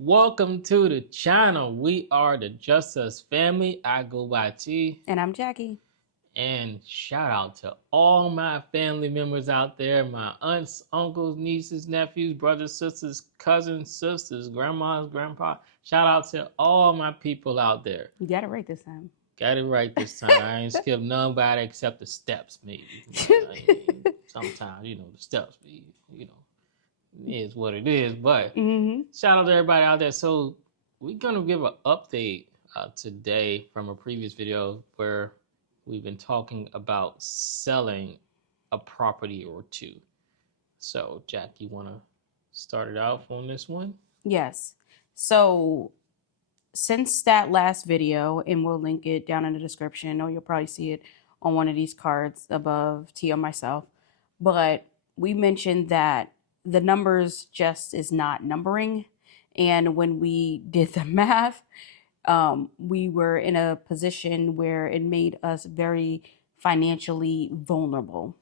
Welcome to the channel. We are the Just Us family. I go by T. And I'm Jackie. And shout out to all my family members out there, my aunts, uncles, nieces, nephews, brothers, sisters, cousins, sisters, grandmas, grandpa. Shout out to all my people out there. You got it right this time. Got it right this time. I ain't skipped nobody except the steps, maybe. But sometimes, the steps be, it is what it is. But shout out to everybody out there. So we're gonna give an update today from a previous video where we've been talking about selling a property or two. So Jack, you wanna start it out on this one? Yes. So since that last video, and we'll link it down in the description, or you'll probably see it on one of these cards above T or myself. But we mentioned that the numbers just is not numbering. And when we did the math, we were in a position where it made us very financially vulnerable.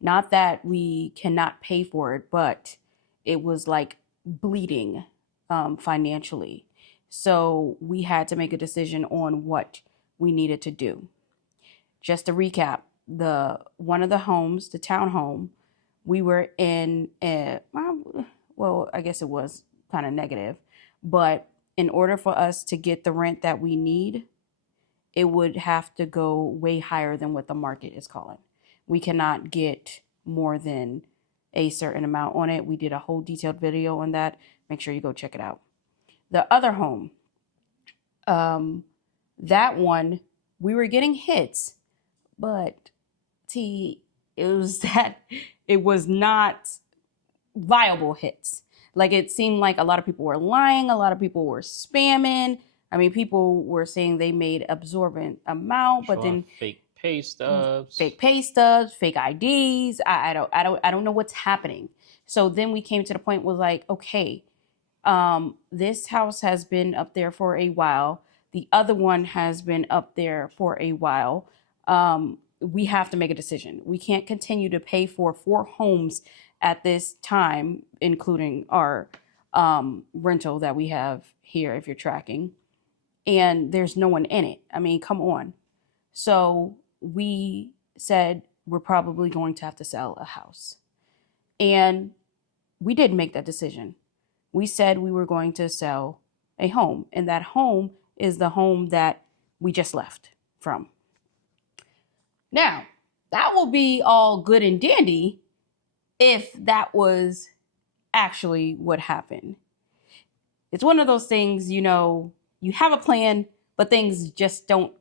Not that we cannot pay for it, but it was like bleeding financially. So we had to make a decision on what we needed to do. Just to recap, one of the homes, the townhome, we were in well, I guess it was kind of negative, but in order for us to get the rent that we need, it would have to go way higher than what the market is calling. We cannot get more than a certain amount on it. We did a whole detailed video on that. Make sure you go check it out. The other home, that one, we were getting hits, but it was not viable hits. Like, it seemed like a lot of people were lying. A lot of people were spamming. I mean, people were saying they made absorbent amount, but then fake pay stubs, fake IDs. I don't know what's happening. So then we came to the point was like, okay, this house has been up there for a while. The other one has been up there for a while. We have to make a decision. We can't continue to pay for 4 homes at this time, including our rental that we have here, if you're tracking. And there's no one in it. I mean, come on. So we said we're probably going to have to sell a house. And we did make that decision. We said we were going to sell a home. And that home is the home that we just left from. Now, that will be all good and dandy if that was actually what happened. It's one of those things, you have a plan, but things just don't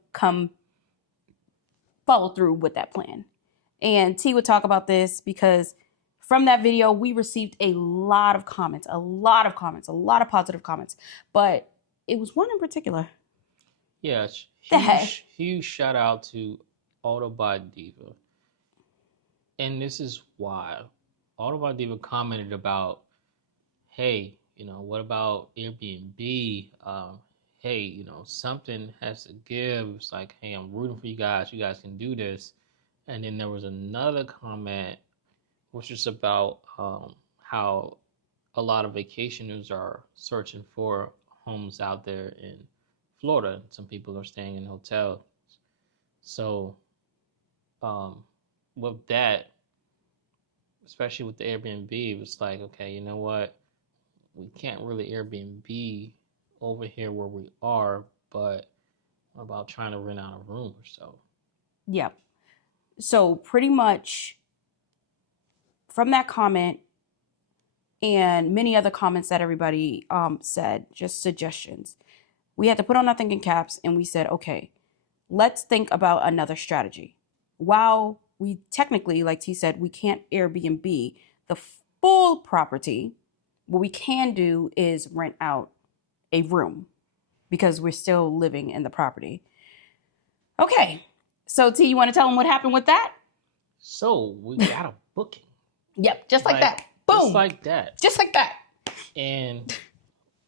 follow through with that plan. And T would talk about this because from that video, we received a lot of positive comments, but it was one in particular. Yeah, huge shout out to Autobot Diva. And this is why Autobot Diva commented about, hey, what about Airbnb? Hey, something has to give. It's like, hey, I'm rooting for you guys. You guys can do this. And then there was another comment, which is about how a lot of vacationers are searching for homes out there in Florida. Some people are staying in hotels. So with that, especially with the Airbnb, it was like, okay, you know what? We can't really Airbnb over here where we are, but what about trying to rent out a room or so? Yeah. So pretty much from that comment and many other comments that everybody said, just suggestions, we had to put on our thinking caps and we said, okay, let's think about another strategy. While we technically, like T said, we can't Airbnb the full property, what we can do is rent out a room because we're still living in the property. Okay. So T, you want to tell them what happened with that? So we got a booking. Yep. Just like that. Boom. Just like that. Just like that. And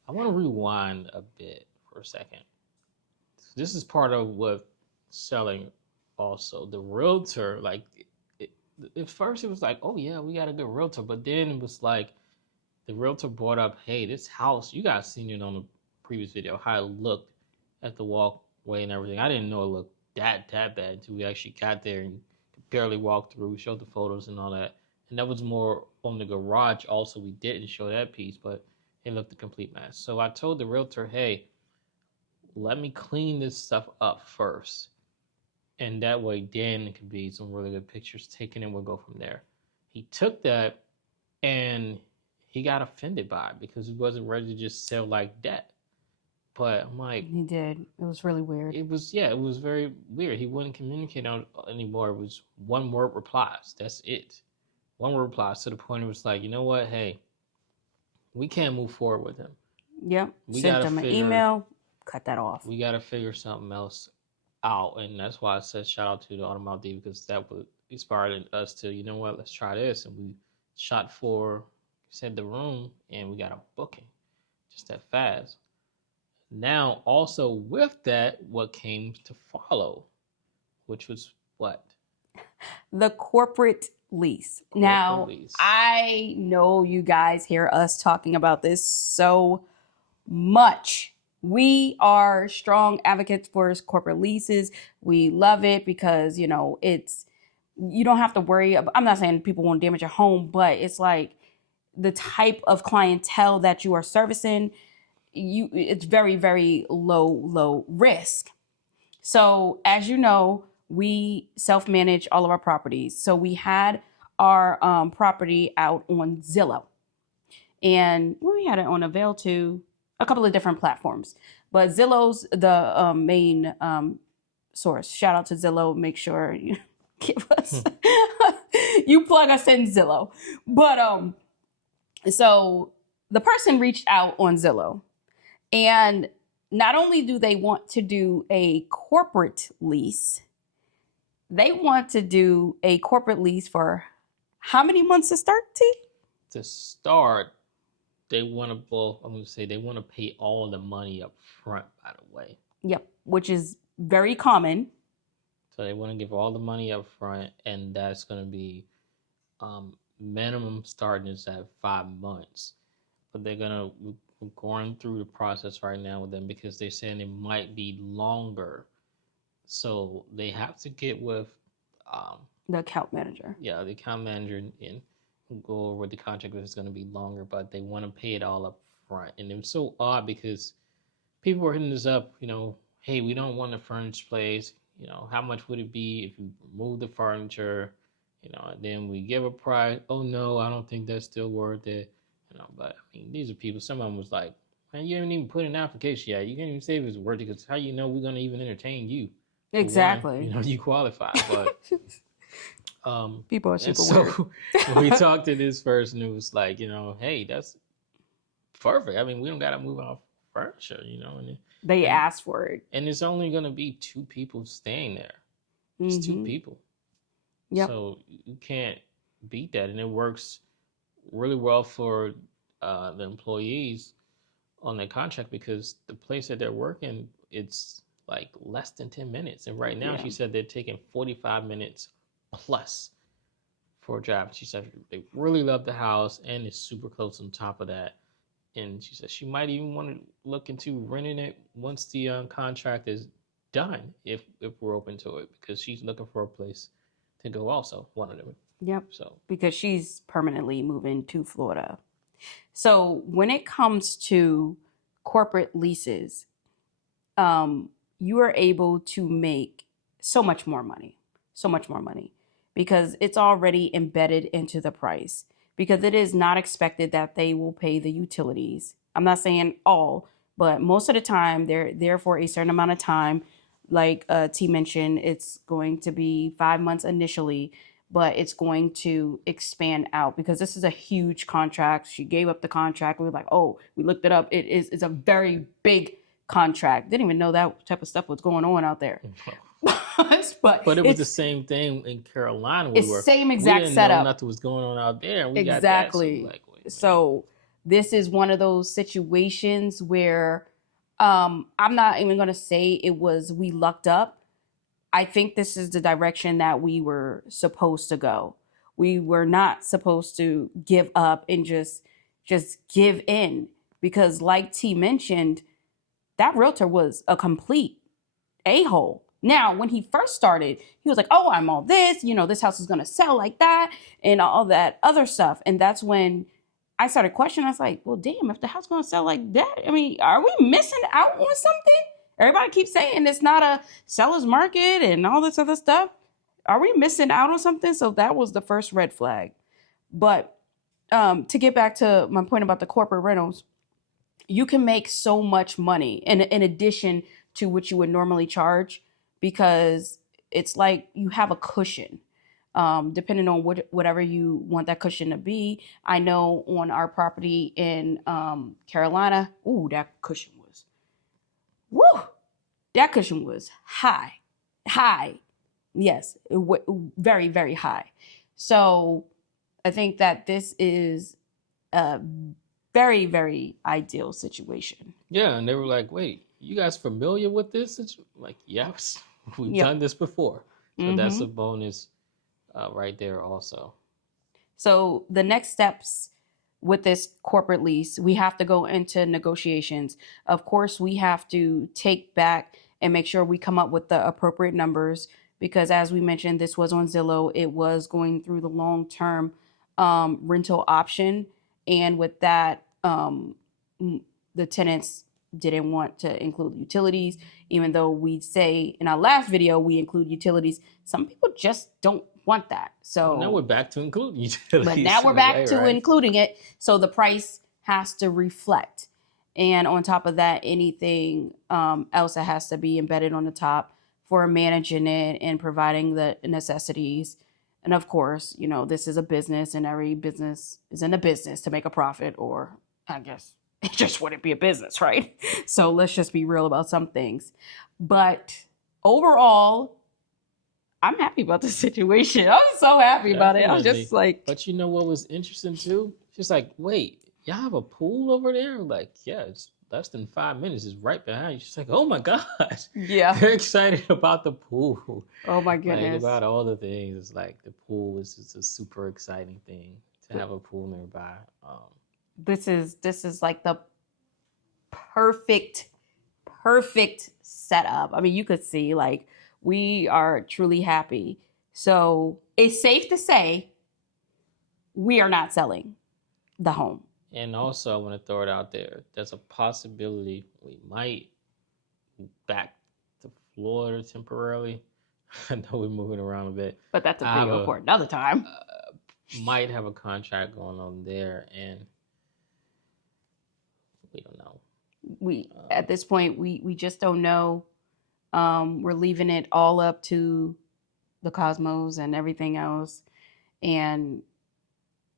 I want to rewind a bit for a second. This is part of what selling also. The realtor, like, at first it was like, oh yeah, we got a good realtor. But then it was like, the realtor brought up, hey, this house, you guys seen it on the previous video, how it looked at the walkway and everything. I didn't know it looked that bad until we actually got there and could barely walk through, showed the photos and all that. And that was more on the garage also. We didn't show that piece, but it looked a complete mess. So I told the realtor, hey, let me clean this stuff up first. And that way then it could be some really good pictures taken and we'll go from there. He took that and he got offended by it because he wasn't ready to just sell like that. But I'm like, he did. It was really weird. It was very weird. He wouldn't communicate anymore. It was one word replies. That's it. One word replies to the point it was like, you know what? Hey, we can't move forward with him. Yep. Sent him an email. Cut that off. We gotta figure something else out, and that's why I said shout out to the Automotive Diva because that would inspired us to, you know what? Let's try this, and we shot for said the room, and we got a booking just that fast. Now, also with that, what came to follow, which was what? The corporate lease. Now, I know you guys hear us talking about this so much. We are strong advocates for corporate leases. We love it because, you know, you don't have to worry about, I'm not saying people won't damage your home, but it's like the type of clientele that you are servicing, it's very, very low risk. So as you know, we self-manage all of our properties. So we had our property out on Zillow, and we had it on Avail too, a couple of different platforms. But Zillow's the main source. Shout out to Zillow. Make sure you give us, you plug us in Zillow. But so the person reached out on Zillow, and not only do they want to do a corporate lease, they want to do a corporate lease for how many months to start, T? To start, they want to, well, I'm going to say they want to pay all the money up front, by the way. Yep, which is very common. So they want to give all the money up front, and that's going to be minimum starting is at 5 months. But we're going through the process right now with them because they're saying it might be longer. So they have to get with the account manager. Yeah, the account manager and go over the contract if it's going to be longer, but they want to pay it all up front. And it was so odd because people were hitting us up, you know, hey, we don't want a furnished place. You know, how much would it be if you remove the furniture? You know, and then we give a price. Oh, no, I don't think that's still worth it. You know, but I mean, these are people. Some of them was like, man, you haven't even put in an application yet. You can't even say if it's worth it because how you know we're going to even entertain you? Exactly. One, you know, you qualify. But people are super weird. When we talked to this person, it was like, you know, hey, that's perfect. I mean, we don't got to move our furniture, you know. And they asked for it. And it's only going to be 2 people staying there. It's 2 people. Yep. So you can't beat that. And it works really well for the employees on their contract because the place that they're working, it's like less than 10 minutes. And right now, she said they're taking 45 minutes plus for a job. She said they really love the house and it's super close on top of that. And she said she might even want to look into renting it once the contract is done, if we're open to it, because she's looking for a place to go also, one of them. Yep. So because she's permanently moving to Florida. So when it comes to corporate leases, you are able to make so much more money, because it's already embedded into the price, because it is not expected that they will pay the utilities. I'm not saying all, but most of the time they're there for a certain amount of time. Like T mentioned, it's going to be 5 months initially, but it's going to expand out because this is a huge contract. She gave up the contract. We were like, oh, we looked it up. It's a very big contract. Didn't even know that type of stuff was going on out there. but it was the same thing in Carolina. Same exact we didn't setup. Know nothing was going on out there. We exactly. Got that, so this is one of those situations where I'm not even going to say we lucked up. I think this is the direction that we were supposed to go. We were not supposed to give up and just just give in, because like T mentioned, that realtor was a complete a-hole. Now, when he first started, he was like, oh, I'm all this, this house is going to sell like that and all that other stuff. And that's when I started questioning. I was like, well, damn, if the house is going to sell like that, I mean, are we missing out on something? Everybody keeps saying it's not a seller's market and all this other stuff. Are we missing out on something? So that was the first red flag. But to get back to my point about the corporate rentals, you can make so much money in addition to what you would normally charge, because it's like you have a cushion, depending on whatever you want that cushion to be. I know on our property in Carolina, that cushion was high. Yes, very, very high. So I think that this is a very, very ideal situation. Yeah, and they were like, wait, you guys familiar with this? It's like, yes, we've done this before. So that's a bonus right there also. So the next steps with this corporate lease, we have to go into negotiations. Of course, we have to take back and make sure we come up with the appropriate numbers, because as we mentioned, this was on Zillow. It was going through the long-term rental option. And with that, the tenants didn't want to include utilities, even though we say in our last video we include utilities. Some people just don't want that. So now we're back to including utilities. But now we're back to including it. So the price has to reflect. And on top of that, anything else that has to be embedded on the top for managing it and providing the necessities. And of course, this is a business, and every business is in a business to make a profit, or I guess it just wouldn't be a business, right? So let's just be real about some things. But overall, I'm happy about the situation. I'm so happy about it. I was just like... But you know what was interesting too? She's like, wait, y'all have a pool over there? I'm like, yeah, it's less than 5 minutes. It's right behind you. She's like, oh my God. Yeah. They're excited about the pool. Oh my goodness. Like, about all the things. It's like the pool is just a super exciting thing to have a pool nearby. This is like the perfect setup. I mean, you could see, like, we are truly happy. So it's safe to say we are not selling the home. And also, I want to throw it out there. There's a possibility we might back to Florida temporarily. I know we're moving around a bit. But that's a video for another time. Might have a contract going on there, and we don't know. At this point, we just don't know. We're leaving it all up to the cosmos and everything else. And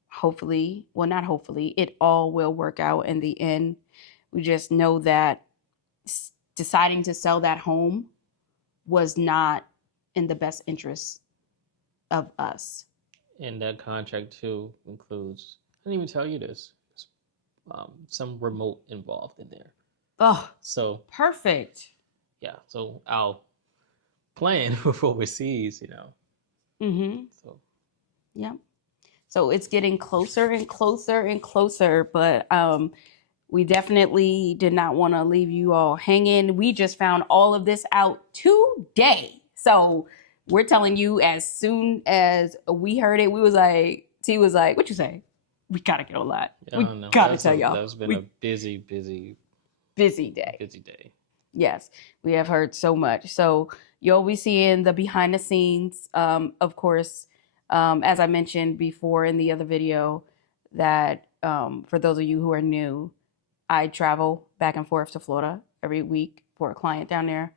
hopefully, well, not hopefully, it all will work out in the end. We just know that deciding to sell that home was not in the best interest of us. And that contract too includes, I didn't even tell you this, some remote involved in there. Oh, so perfect. Yeah, so our plan with overseas, So yeah. So it's getting closer and closer and closer, but we definitely did not want to leave you all hanging. We just found all of this out today. So we're telling you, as soon as we heard it, we was like, T was like, what you say? We got to get on that. Yeah, we got to tell y'all. That's been a busy day. Busy day. Yes, we have heard so much. So you'll be seeing the behind the scenes. Of course, as I mentioned before in the other video, that for those of you who are new, I travel back and forth to Florida every week for a client down there.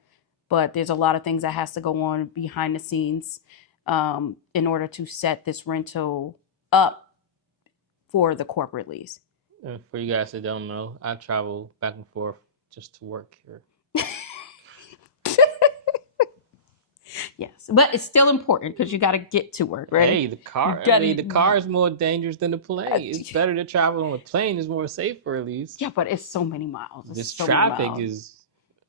But there's a lot of things that has to go on behind the scenes in order to set this rental up for the corporate lease. And for you guys that don't know, I travel back and forth just to work here. Yes, but it's still important because you got to get to work, right? Hey, the car is more dangerous than the plane. It's better to travel on a plane. It's more safer, at least. Yeah, but it's so many miles. This traffic is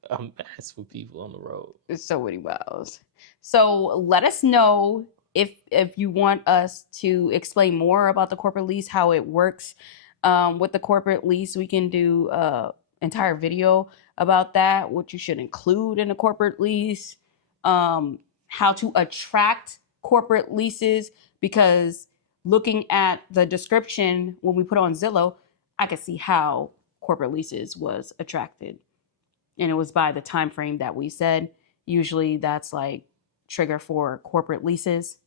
a mess for people on the road. It's so many miles. So let us know if you want us to explain more about the corporate lease, how it works. With the corporate lease, we can do entire video about that, what you should include in a corporate lease, how to attract corporate leases, because looking at the description when we put on Zillow, I could see how corporate leases was attracted. And it was by the time frame that we said. Usually that's like trigger for corporate leases.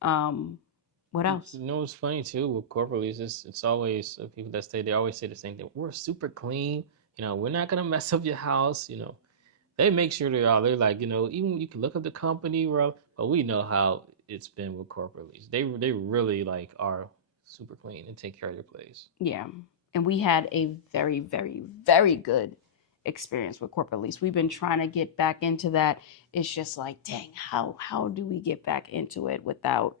What else? You know what's funny too with corporate leases? It's always people that stay. They always say the same thing. We're super clean. We're not gonna mess up your house. They make sure they are. They're like, even you can look up the company, but we know how it's been with corporate leases. They really like are super clean and take care of your place. Yeah, and we had a very, very, very good experience with corporate lease. We've been trying to get back into that. It's just like, dang, how do we get back into it without,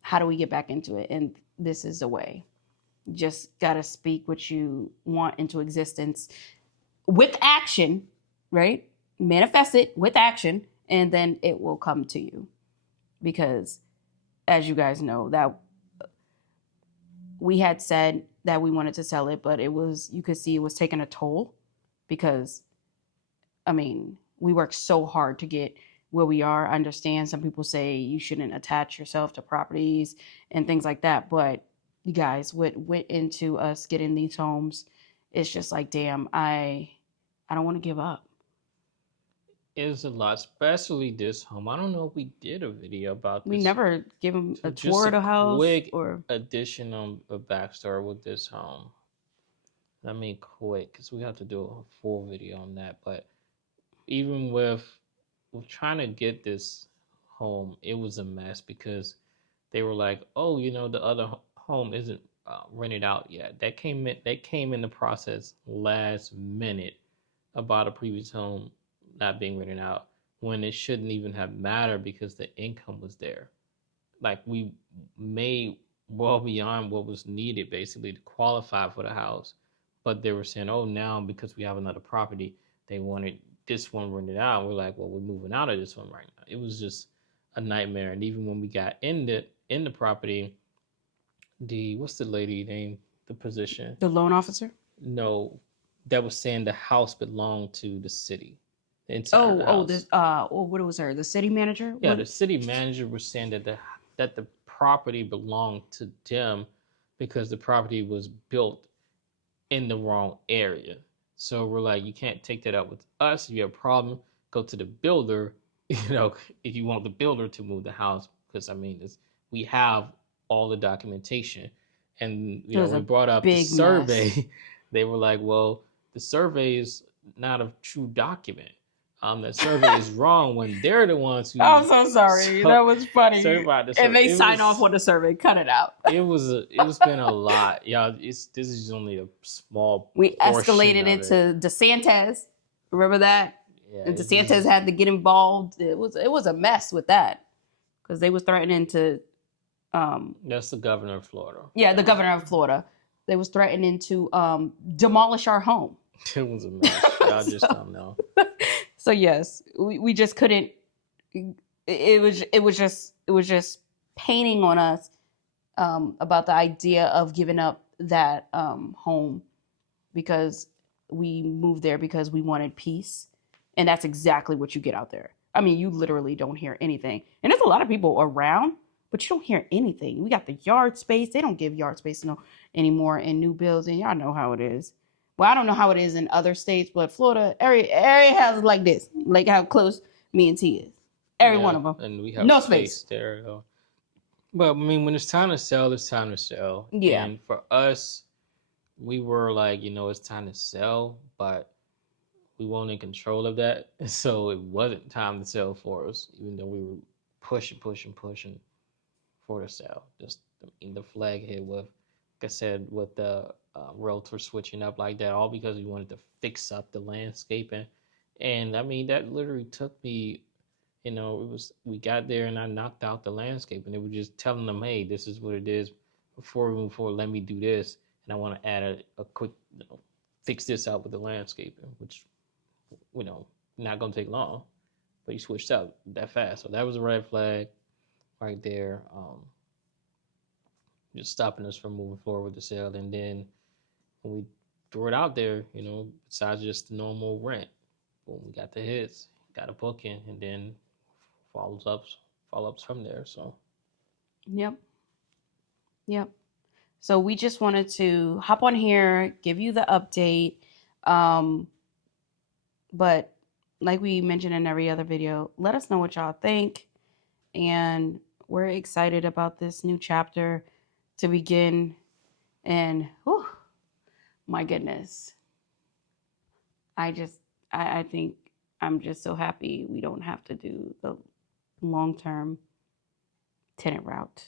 how do we get back into it? And this is the way. Just gotta speak what you want into existence with action, right? Manifest it with action, and then it will come to you. Because as you guys know, that we had said that we wanted to sell it, but you could see it was taking a toll, because we worked so hard to get where we are. I understand some people say you shouldn't attach yourself to properties and things like that, but you guys, what went into us getting these homes, it's just like, damn, I don't want to give up. It's a lot, especially this home. I don't know if we did a video about this. We never give them a tour of the house. Quick addition on a backstory with this home. Quick, because we have to do a full video on that. But even with trying to get this home, it was a mess, because they were like, oh, the other home isn't rented out yet. They came in the process last minute about a previous home not being rented out, when it shouldn't even have mattered, because the income was there. Like, we made well beyond what was needed basically to qualify for the house. But they were saying, oh, now because we have another property, they wanted this one rented out. We're like, well, we're moving out of this one right now. It was just a nightmare. And even when we got in the property, what's the lady name, the position? The loan officer? No, that was saying the house belonged to the city. What was her? The city manager? Yeah, the city manager was saying that the property belonged to them, because the property was built in the wrong area. So we're like, you can't take that up with us. If you have a problem, go to the builder. If you want the builder to move the house, because we have all the documentation. And we brought up the survey. Mess. They were like, well, the survey is not a true document. The survey is wrong when they're the ones who. I'm so sorry. That was funny. And they sign off on the survey. Cut it out. It's been a lot. Yeah, this is only a small. We escalated it to DeSantis. Remember that? Yeah, and DeSantis had to get involved. It was a mess with that, because they was threatening to. That's the governor of Florida. Yeah, the governor of Florida. They was threatening to demolish our home. It was a mess. Y'all just don't know. So yes, we just couldn't. It was just painting on us about the idea of giving up that home, because we moved there because we wanted peace, and that's exactly what you get out there. You literally don't hear anything, and there's a lot of people around, but you don't hear anything. We got the yard space. They don't give yard space anymore in new builds, and y'all know how it is. Well, I don't know how it is in other states, but Florida, every house is like this, like how close me and T is. Every one of them. And we have no space there. But when it's time to sell, it's time to sell. Yeah. And for us, we were like, it's time to sell, but we weren't in control of that. So it wasn't time to sell for us, even though we were pushing for the sale. Just the flag hit with, like I said, with the realtor switching up like that, all because we wanted to fix up the landscaping. And that literally took me, we got there and I knocked out the landscape, and they were just telling them, hey, this is what it is. Before we move forward, let me do this. And I want to add a quick, fix this out with the landscaping, which, not going to take long, but he switched out that fast. So that was a red flag right there. just stopping us from moving forward with the sale. And then when we threw it out there, besides just the normal rent, boom, we got the hits, got a booking, and then follows ups, follow ups from there. So Yep. Yep. So we just wanted to hop on here, give you the update. Um, but like we mentioned in every other video, let us know what y'all think. And we're excited about this new chapter to begin. And whew, my goodness, I just, I think I'm just so happy we don't have to do the long term tenant route.